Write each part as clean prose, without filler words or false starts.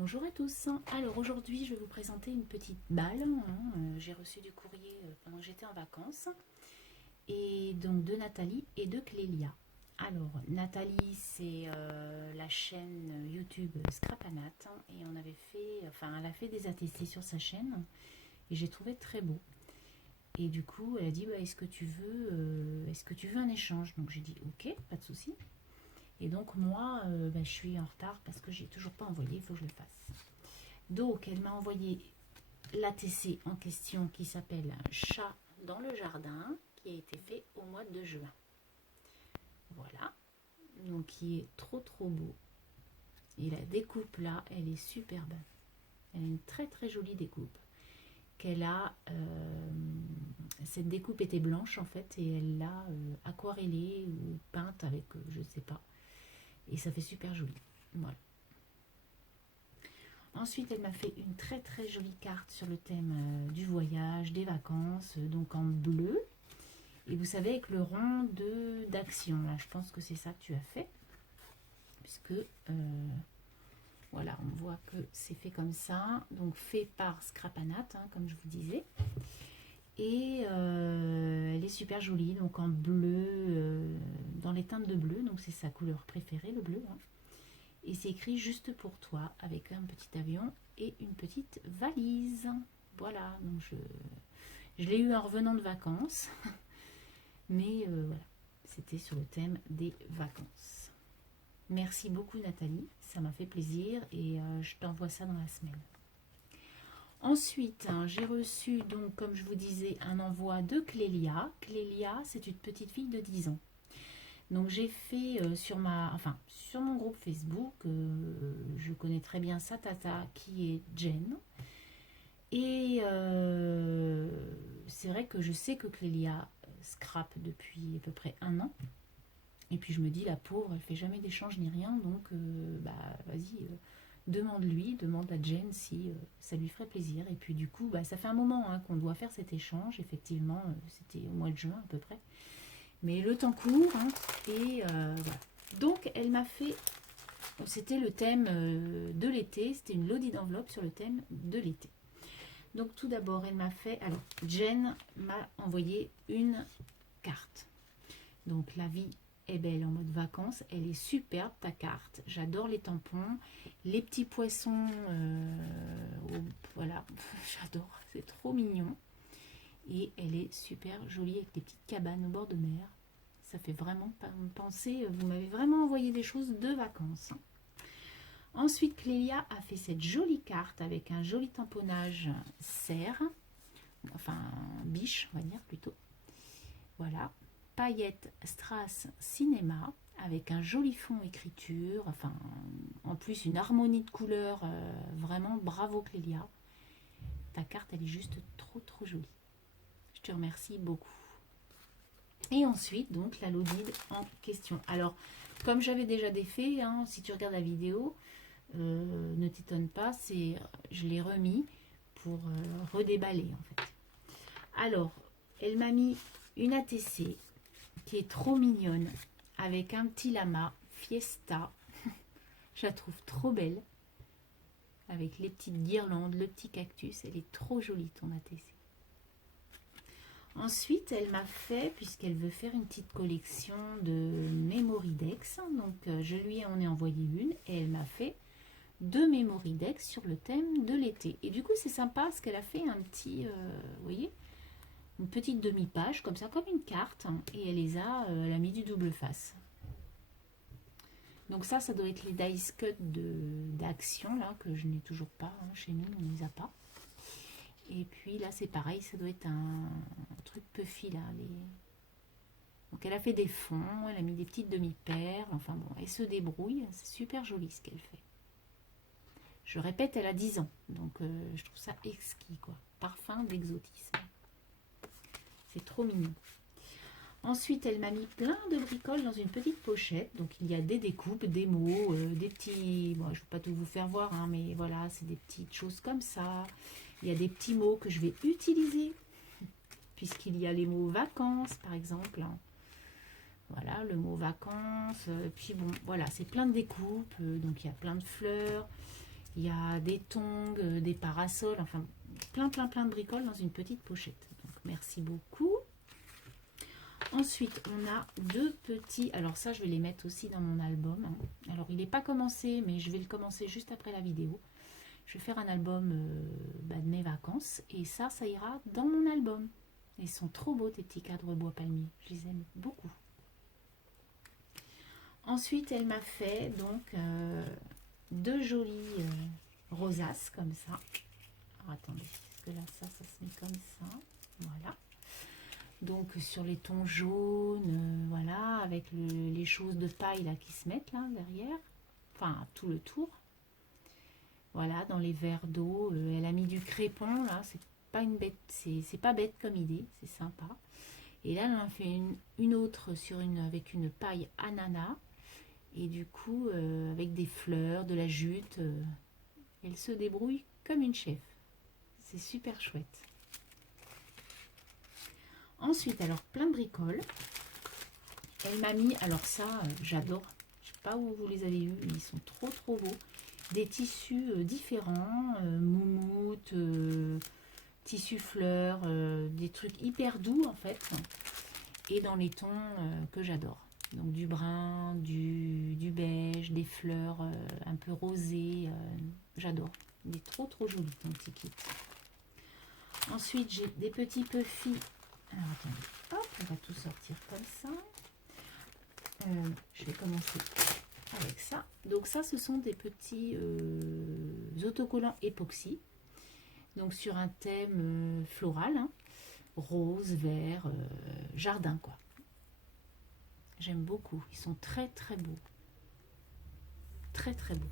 Bonjour à tous. Alors aujourd'hui, je vais vous présenter une petite balle. J'ai reçu du courrier pendant que j'étais en vacances. Et donc de Nathalie et de Clélia. Alors Nathalie, c'est la chaîne YouTube Scrapanat. Et on avait fait, elle a fait des ATC sur sa chaîne. Et j'ai trouvé très beau. Et du coup, elle a dit, est-ce que tu veux un échange? Donc j'ai dit, ok, pas de souci. Et donc moi, je suis en retard parce que j'ai toujours pas envoyé, il faut que je le fasse. Donc elle m'a envoyé l'ATC en question qui s'appelle Chat dans le jardin, qui a été fait au mois de juin. Voilà, donc qui est trop beau. Et la découpe là, elle est superbe. Elle a une très jolie découpe. Qu'elle a, cette découpe était blanche en fait et elle l'a aquarellée ou peinte avec, je sais pas. Et ça fait super joli. Voilà. Ensuite, elle m'a fait une très jolie carte sur le thème du voyage, des vacances, donc en bleu. Et vous savez, avec le rond d'action, là, je pense que c'est ça que tu as fait. Puisque, voilà, on voit que c'est fait comme ça. Donc, fait par Scrapanat, comme je vous disais. Et elle est super jolie, donc en bleu, dans les teintes de bleu. Donc, c'est sa couleur préférée, le bleu. Et c'est écrit juste pour toi avec un petit avion et une petite valise. Voilà, donc je l'ai eu en revenant de vacances. Mais voilà, c'était sur le thème des vacances. Merci beaucoup Nathalie, ça m'a fait plaisir et je t'envoie ça dans la semaine. Ensuite, j'ai reçu, donc comme je vous disais, un envoi de Clélia. Clélia, c'est une petite fille de 10 ans. Donc j'ai fait sur mon groupe Facebook, je connais très bien sa tata qui est Jen. Et c'est vrai que je sais que Clélia scrape depuis à peu près 1 an. Et puis je me dis, la pauvre, elle fait jamais d'échange ni rien, donc vas-y, demande à Jen si ça lui ferait plaisir. Et puis du coup, ça fait un moment qu'on doit faire cet échange, effectivement, c'était au mois de juin à peu près. Mais le temps court, et voilà. Donc elle m'a fait, c'était le thème de l'été, c'était une loaded enveloppe sur le thème de l'été. Donc tout d'abord elle m'a fait, alors Jen m'a envoyé une carte. Donc la vie est belle en mode vacances, elle est superbe ta carte, j'adore les tampons, les petits poissons, voilà, j'adore, c'est trop mignon. Et elle est super jolie avec des petites cabanes au bord de mer. Ça fait vraiment penser, vous m'avez vraiment envoyé des choses de vacances. Ensuite, Clélia a fait cette jolie carte avec un joli tamponnage cerf, enfin biche, on va dire plutôt. Voilà, paillettes strass cinéma avec un joli fond écriture, enfin en plus une harmonie de couleurs, vraiment bravo Clélia. Ta carte, elle est juste trop jolie. Je te remercie beaucoup. Et ensuite, donc, la loaded en question. Alors, comme j'avais déjà défait, si tu regardes la vidéo, ne t'étonne pas, je l'ai remis pour redéballer, en fait. Alors, elle m'a mis une ATC qui est trop mignonne, avec un petit lama, Fiesta. Je la trouve trop belle, avec les petites guirlandes, le petit cactus. Elle est trop jolie, ton ATC. Ensuite, elle m'a fait, puisqu'elle veut faire une petite collection de Memory Decks, donc on ai envoyé une, et elle m'a fait 2 Memory Decks sur le thème de l'été. Et du coup, c'est sympa, parce qu'elle a fait un petit, vous voyez, une petite demi-page, comme ça, comme une carte, et elle a mis du double face. Donc ça doit être les dice cut d'action, là, que je n'ai toujours pas, chez nous, on ne les a pas. Et puis là, c'est pareil, ça doit être un truc puffy, là. Donc elle a fait des fonds, elle a mis des petites demi-perles, enfin bon, elle se débrouille, c'est super joli ce qu'elle fait. Je répète, elle a 10 ans, donc je trouve ça exquis, quoi. Parfum d'exotisme. C'est trop mignon. Ensuite, elle m'a mis plein de bricoles dans une petite pochette. Donc, il y a des découpes, des mots, des petits... Bon, je ne vais pas tout vous faire voir, mais voilà, c'est des petites choses comme ça. Il y a des petits mots que je vais utiliser, puisqu'il y a les mots vacances, par exemple. Voilà, le mot vacances. Puis bon, voilà, c'est plein de découpes. Donc, il y a plein de fleurs. Il y a des tongs, des parasols, enfin plein de bricoles dans une petite pochette. Donc merci beaucoup. Ensuite, on a deux petits... Alors ça, je vais les mettre aussi dans mon album. Hein. Alors, il n'est pas commencé, mais je vais le commencer juste après la vidéo. Je vais faire un album de mes vacances. Et ça ira dans mon album. Ils sont trop beaux, tes petits cadres bois palmier. Je les aime beaucoup. Ensuite, elle m'a fait donc deux jolies rosaces comme ça. Alors, attendez, parce que là, ça se met comme ça. Voilà. Donc sur les tons jaunes, voilà, avec les choses de paille là qui se mettent là derrière, enfin tout le tour. Voilà, dans les verres d'eau, elle a mis du crépon là, c'est pas une bête, c'est pas bête comme idée, c'est sympa. Et là, elle en a fait une autre avec une paille ananas et du coup avec des fleurs, de la jute. Elle se débrouille comme une chef. C'est super chouette. Ensuite, alors plein de bricoles. Elle m'a mis, alors ça, j'adore. Je sais pas où vous les avez eus, mais ils sont trop beaux. Des tissus différents, moumoute, tissus fleurs, des trucs hyper doux en fait. Et dans les tons que j'adore. Donc du brun, du beige, des fleurs un peu rosées. J'adore. Il est trop joli mon petit kit. Ensuite, j'ai des petits puffy. Alors attendez, hop, on va tout sortir comme ça. Je vais commencer avec ça. Donc ça, ce sont des petits autocollants époxy. Donc sur un thème floral, hein, rose, vert, jardin quoi. J'aime beaucoup. Ils sont très beaux. Très beaux.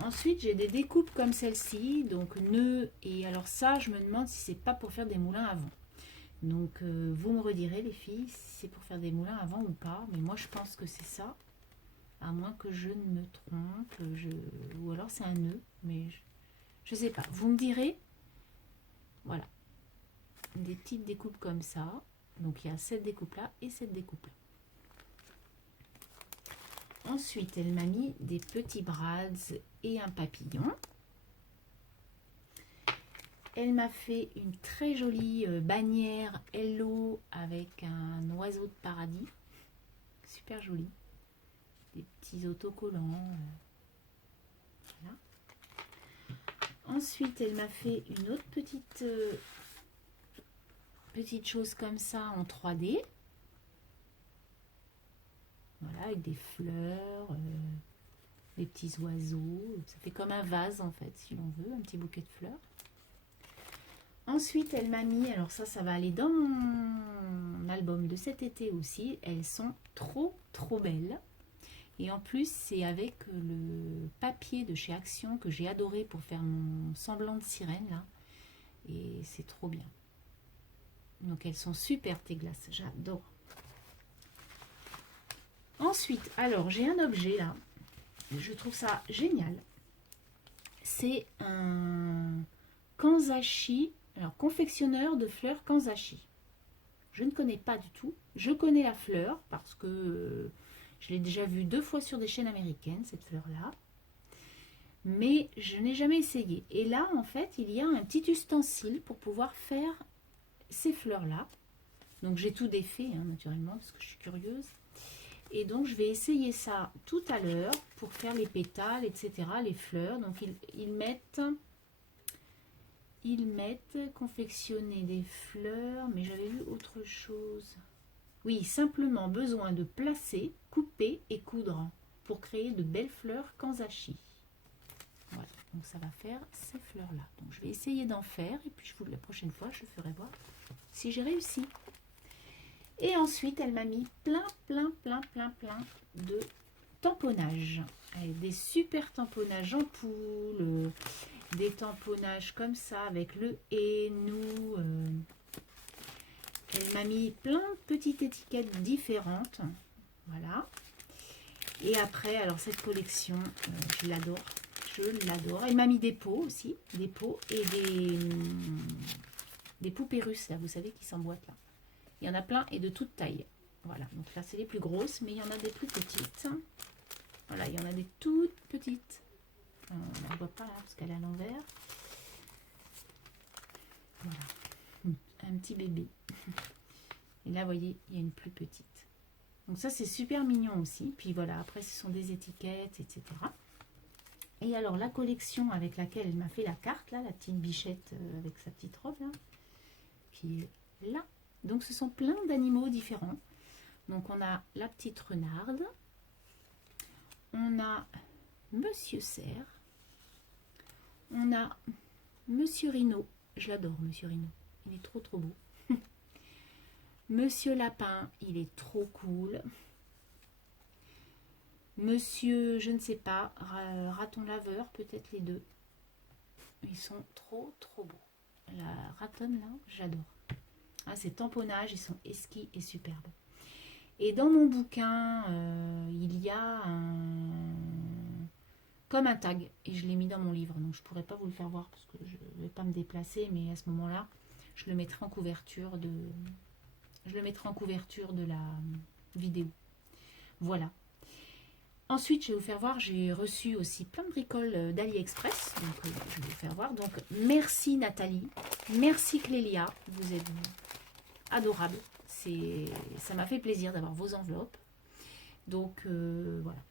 Ensuite, j'ai des découpes comme celle-ci, donc nœuds. Et alors ça, je me demande si c'est pas pour faire des moulins à vent. Donc, vous me redirez, les filles, si c'est pour faire des moulins à vent ou pas. Mais moi, je pense que c'est ça. À moins que je ne me trompe. Ou alors, c'est un nœud. Mais je ne sais pas. Vous me direz. Voilà. Des petites découpes comme ça. Donc, il y a cette découpe-là et cette découpe-là. Ensuite, elle m'a mis des petits brads et un papillon. Elle m'a fait une très jolie bannière Hello avec un oiseau de paradis. Super joli. Des petits autocollants. Voilà. Ensuite, elle m'a fait une autre petite chose comme ça en 3D. Voilà, avec des fleurs, des petits oiseaux. Ça fait comme un vase en fait, si l'on veut, un petit bouquet de fleurs. Ensuite, elle m'a mis, alors ça va aller dans mon album de cet été aussi. Elles sont trop belles. Et en plus, c'est avec le papier de chez Action que j'ai adoré pour faire mon semblant de sirène là. Et c'est trop bien. Donc elles sont super tes glaces, j'adore. Ensuite, alors j'ai un objet là. Je trouve ça génial. C'est un Kanzashi. Alors, confectionneur de fleurs Kanzashi. Je ne connais pas du tout. Je connais la fleur parce que je l'ai déjà vue 2 fois sur des chaînes américaines, cette fleur-là. Mais je n'ai jamais essayé. Et là, en fait, il y a un petit ustensile pour pouvoir faire ces fleurs-là. Donc, j'ai tout défait, hein, naturellement, parce que je suis curieuse. Et donc, je vais essayer ça tout à l'heure pour faire les pétales, etc., les fleurs. Donc, ils mettent confectionner des fleurs, mais j'avais vu autre chose. Oui, simplement besoin de placer, couper et coudre pour créer de belles fleurs Kanzashi. Voilà, donc ça va faire ces fleurs-là. Donc je vais essayer d'en faire et puis la prochaine fois, je ferai voir si j'ai réussi. Et ensuite, elle m'a mis plein de tamponnages. Avec des super tamponnages en poule, des tamponnages comme ça avec le et nous. Elle m'a mis plein de petites étiquettes différentes. Voilà. Et après, alors cette collection, je l'adore. Je l'adore. Elle m'a mis des pots aussi. Des pots et des poupées russes, là, vous savez, qui s'emboîtent là. Il y en a plein et de toutes tailles. Voilà. Donc là, c'est les plus grosses, mais il y en a des plus petites. Voilà, il y en a des toutes petites. on ne la voit pas là parce qu'elle est à l'envers. Voilà, un petit bébé. Et là, vous voyez, il y a une plus petite. Donc ça, c'est super mignon aussi. Puis voilà, après, ce sont des étiquettes, etc. Et alors, la collection avec laquelle elle m'a fait la carte, là, la petite bichette avec sa petite robe, là, qui est là. Donc, ce sont plein d'animaux différents. Donc, on a la petite renarde. On a Monsieur Cerf. On a Monsieur Rhino. Je l'adore, Monsieur Rhino. Il est trop, trop beau. Monsieur Lapin, il est trop cool. Monsieur, je ne sais pas, raton laveur, peut-être les deux. Ils sont trop, trop beaux. La ratonne, là, j'adore. Ah, ces tamponnages, ils sont esquis et superbes. Et dans mon bouquin, il y a comme un tag. Et je l'ai mis dans mon livre. Donc, je ne pourrais pas vous le faire voir parce que je ne vais pas me déplacer. Mais à ce moment-là, je le mettrai en couverture de... Je le mettrai en couverture de la vidéo. Voilà. Ensuite, je vais vous faire voir, j'ai reçu aussi plein de bricoles d'AliExpress. Donc, je vais vous faire voir. Donc, merci Nathalie. Merci Clélia. Vous êtes adorables. Ça m'a fait plaisir d'avoir vos enveloppes. Donc, voilà.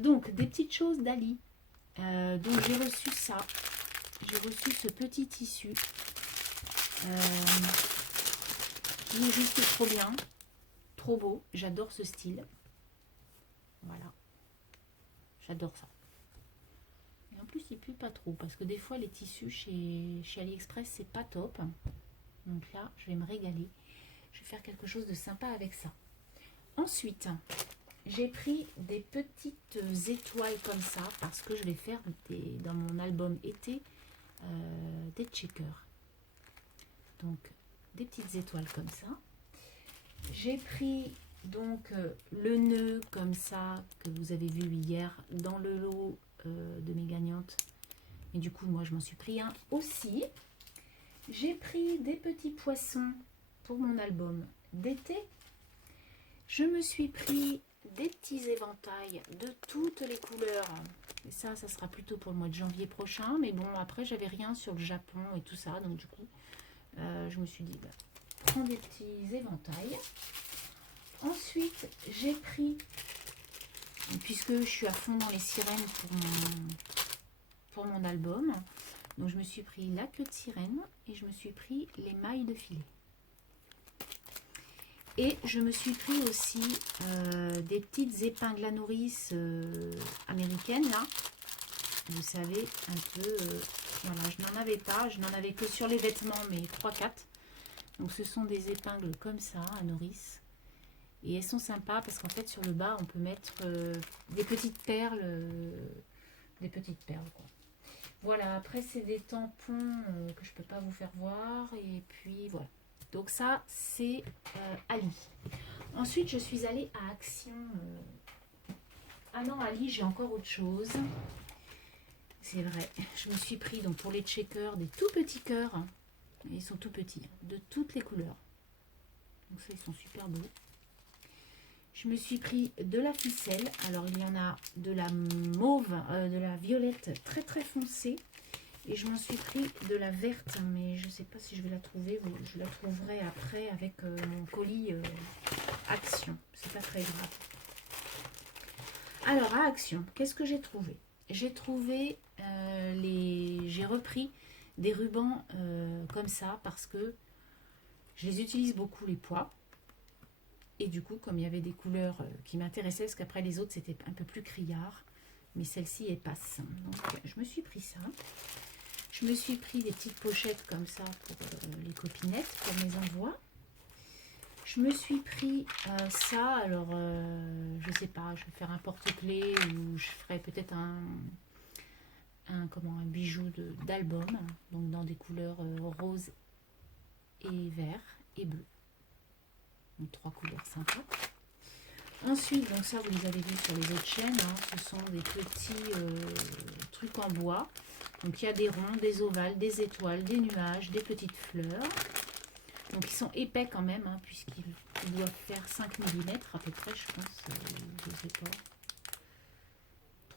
Donc, des petites choses d'Ali. Donc, j'ai reçu ça. J'ai reçu ce petit tissu. Qui est juste trop bien. Trop beau. J'adore ce style. Voilà. J'adore ça. Et en plus, il pue pas trop. Parce que des fois, les tissus chez AliExpress, c'est pas top. Donc là, je vais me régaler. Je vais faire quelque chose de sympa avec ça. Ensuite, j'ai pris des petites étoiles comme ça. Parce que je vais faire dans mon album été des checkers. Donc, des petites étoiles comme ça. J'ai pris donc le nœud comme ça que vous avez vu hier dans le lot de mes gagnantes. Et du coup, moi, je m'en suis pris un aussi. J'ai pris des petits poissons pour mon album d'été. Je me suis pris des petits éventails de toutes les couleurs. Et ça sera plutôt pour le mois de janvier prochain. Mais bon, après, j'avais rien sur le Japon et tout ça. Donc, du coup, je me suis dit, bah, prends des petits éventails. Ensuite, j'ai pris, puisque je suis à fond dans les sirènes pour mon album, donc je me suis pris la queue de sirène et je me suis pris les mailles de filet. Et je me suis pris aussi des petites épingles à nourrice américaines, là. Vous savez, un peu, voilà, je n'en avais pas, je n'en avais que sur les vêtements, mais 3-4. Donc ce sont des épingles comme ça, à nourrice. Et elles sont sympas parce qu'en fait sur le bas on peut mettre des petites perles. Quoi. Voilà, après c'est des tampons que je peux pas vous faire voir. Et puis voilà. Donc ça c'est Ali. Ensuite je suis allée à Action. Ah non, Ali, j'ai encore autre chose. C'est vrai, je me suis pris donc pour les checkers des tout petits cœurs. Ils sont tout petits, de toutes les couleurs. Donc ça, ils sont super beaux. Je me suis pris de la ficelle. Alors, il y en a de la mauve, de la violette très très foncée. Et je m'en suis pris de la verte, mais je ne sais pas si je vais la trouver. Je la trouverai après avec mon colis Action. C'est pas très grave. Alors, à Action, qu'est-ce que j'ai trouvé? J'ai trouvé j'ai repris des rubans comme ça parce que je les utilise beaucoup, les pois. Et du coup, comme il y avait des couleurs qui m'intéressaient, parce qu'après les autres c'était un peu plus criard, mais celle-ci est passe. Donc je me suis pris ça. Je me suis pris des petites pochettes comme ça pour les copinettes, pour mes envois. Je me suis pris ça, alors je sais pas, je vais faire un porte-clés ou je ferai peut-être un bijou d'album, donc dans des couleurs rose et vert et bleu. Donc 3 couleurs sympas. Ensuite, donc ça vous les avez vus sur les autres chaînes, hein, ce sont des petits trucs en bois. Donc il y a des ronds, des ovales, des étoiles, des nuages, des petites fleurs. Donc ils sont épais quand même, hein, puisqu'ils doivent faire 5 mm à peu près, je pense, je sais pas.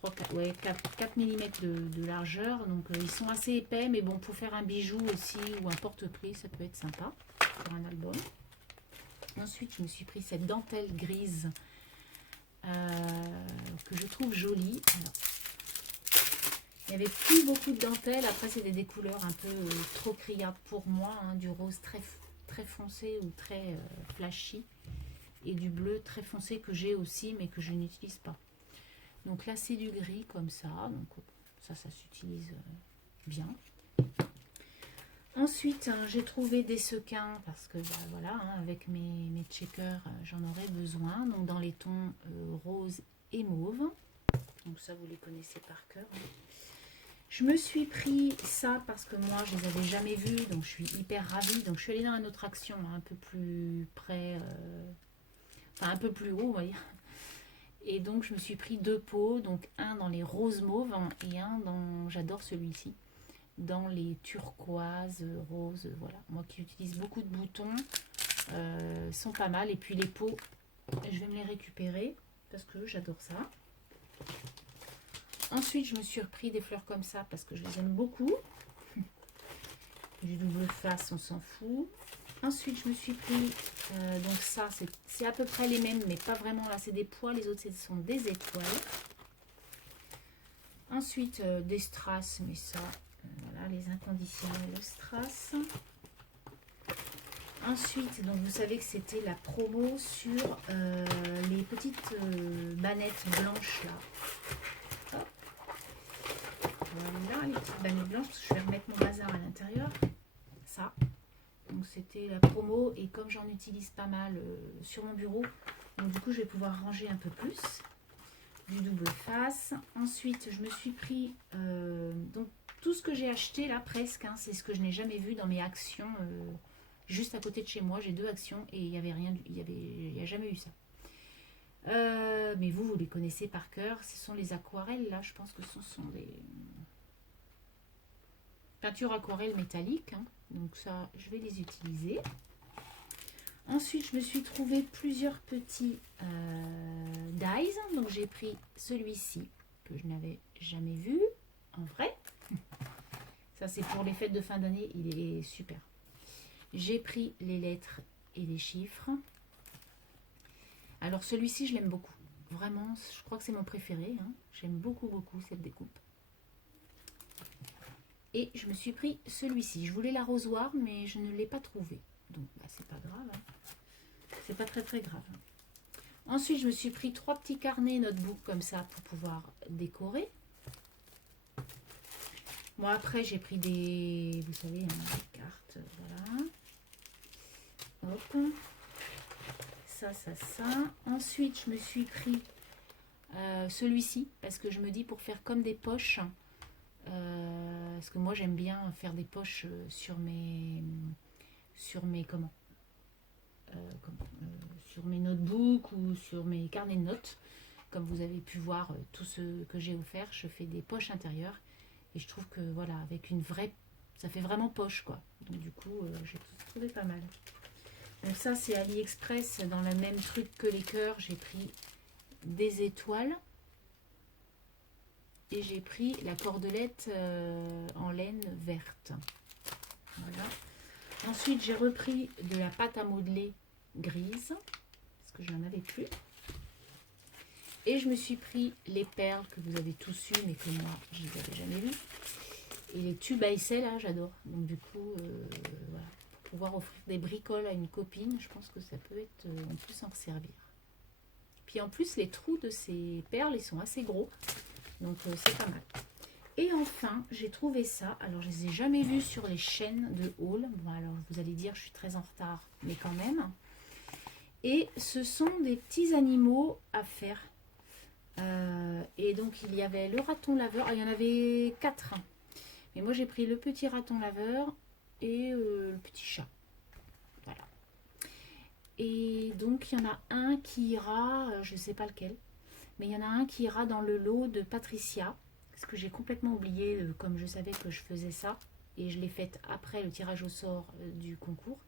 3, 4, ouais, 4 mm de largeur. Donc ils sont assez épais, mais bon, pour faire un bijou aussi ou un porte-clés, ça peut être sympa pour un album. Ensuite, je me suis pris cette dentelle grise que je trouve jolie. Alors, il n'y avait plus beaucoup de dentelle. Après, c'était des couleurs un peu trop criardes pour moi, hein, du rose très foncé ou très flashy, et du bleu très foncé que j'ai aussi, mais que je n'utilise pas. Donc là, c'est du gris comme ça. Donc ça s'utilise bien. Ensuite, hein, j'ai trouvé des sequins parce que bah, voilà, hein, avec mes checkers, j'en aurais besoin. Donc dans les tons rose et mauve. Donc ça, vous les connaissez par cœur. Je me suis pris ça parce que moi, je les avais jamais vus. Donc je suis hyper ravie. Donc je suis allée dans une autre action, hein, un peu plus près, enfin un peu plus haut, on va dire. Et donc je me suis pris 2 pots. Donc un dans les roses mauves et un dans, j'adore celui-ci, dans les turquoises, roses, voilà. Moi qui utilise beaucoup de boutons, sont pas mal. Et puis les pots, je vais me les récupérer parce que j'adore ça. Ensuite, je me suis repris des fleurs comme ça parce que je les aime beaucoup. Du double face, on s'en fout. Ensuite, je me suis pris, donc ça, c'est à peu près les mêmes, mais pas vraiment. Là, c'est des pois, les autres, ce sont des étoiles. Ensuite, des strass, mais ça... Voilà, les inconditionnels strass. Ensuite, donc vous savez que c'était la promo sur les petites bannettes blanches là. Hop. Voilà, les petites bannettes blanches. Je vais remettre mon bazar à l'intérieur. Ça. Donc c'était la promo et comme j'en utilise pas mal sur mon bureau, donc du coup je vais pouvoir ranger un peu plus. Du double face. Ensuite, je me suis pris donc tout ce que j'ai acheté là presque, hein, c'est ce que je n'ai jamais vu dans mes actions juste à côté de chez moi. J'ai 2 actions et il n'y avait rien, il n'y a jamais eu ça. Mais vous les connaissez par cœur. Ce sont les aquarelles là. Je pense que ce sont des peintures aquarelles métalliques. Hein. Donc ça, je vais les utiliser. Ensuite, je me suis trouvé plusieurs petits dies. Donc, j'ai pris celui-ci que je n'avais jamais vu en vrai. Ça, c'est pour les fêtes de fin d'année. Il est super. J'ai pris les lettres et les chiffres. Alors, celui-ci, je l'aime beaucoup. Vraiment, je crois que c'est mon préféré. Hein. J'aime beaucoup cette découpe. Et je me suis pris celui-ci. Je voulais l'arrosoir, mais je ne l'ai pas trouvé. Donc, bah, c'est pas grave. Hein. C'est pas très grave. Ensuite, je me suis pris 3 petits carnets notebook comme ça pour pouvoir décorer. Moi, après, j'ai pris des, vous savez, hein, des cartes. Voilà. Hop. Ça. Ensuite, je me suis pris celui-ci parce que je me dis pour faire comme des poches. Parce que moi, j'aime bien faire des poches sur mes comment sur mes notebooks ou sur mes carnets de notes. Comme vous avez pu voir, tout ce que j'ai offert, je fais des poches intérieures. Et je trouve que voilà, avec une vraie... Ça fait vraiment poche, quoi. Donc du coup, j'ai trouvé pas mal. Donc ça, c'est AliExpress. Dans le même truc que les cœurs, j'ai pris des étoiles. Et j'ai pris la cordelette en laine verte. Voilà. Ensuite, j'ai repris de la pâte à modeler grise, parce que je n'en avais plus. Et je me suis pris les perles que vous avez tous eues, mais que moi, je ne les avais jamais vues. Et les tubes à essai, là, j'adore. Donc du coup, voilà. Pour pouvoir offrir des bricoles à une copine, je pense que ça peut être... on peut s'en servir. Puis en plus, les trous de ces perles, ils sont assez gros. Donc c'est pas mal. Et enfin, j'ai trouvé ça. Alors, je ne les ai jamais vus sur les chaînes de haul. Bon, alors, vous allez dire, je suis très en retard, mais quand même. Et ce sont des petits animaux à faire. Et donc, il y avait le raton laveur. Ah, il y en avait 4. Mais moi, j'ai pris le petit raton laveur et le petit chat. Voilà. Et donc, il y en a un qui ira, je ne sais pas lequel, mais il y en a un qui ira dans le lot de Patricia. Parce que j'ai complètement oublié, comme je savais que je faisais ça. Et je l'ai faite après le tirage au sort du concours.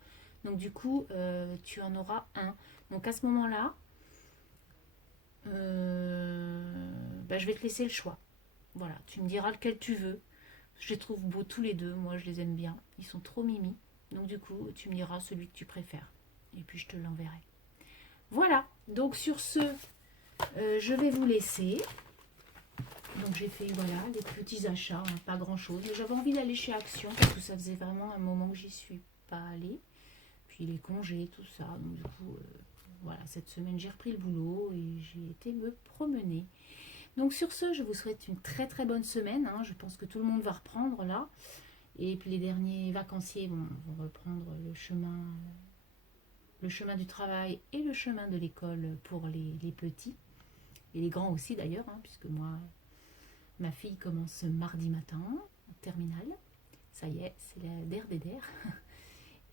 Donc du coup, tu en auras un. Donc à ce moment-là, bah, je vais te laisser le choix. Voilà, tu me diras lequel tu veux. Je les trouve beaux tous les deux, moi je les aime bien. Ils sont trop mimi. Donc du coup, tu me diras celui que tu préfères. Et puis je te l'enverrai. Voilà, donc sur ce, je vais vous laisser. Donc j'ai fait voilà des petits achats, hein, pas grand chose. Mais j'avais envie d'aller chez Action parce que ça faisait vraiment un moment que j'y suis pas allée. Puis les congés, tout ça. Donc du coup, voilà, cette semaine j'ai repris le boulot et j'ai été me promener. Donc sur ce, je vous souhaite une très très bonne semaine. Hein. Je pense que tout le monde va reprendre là. Et puis les derniers vacanciers vont reprendre le chemin du travail et le chemin de l'école pour les petits. Et les grands aussi d'ailleurs, hein, puisque moi, ma fille commence mardi matin, en terminale. Ça y est, c'est la der des der.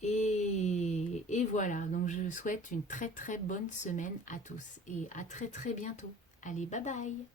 Et voilà, donc je souhaite une très très bonne semaine à tous et à très très bientôt. Allez, bye bye!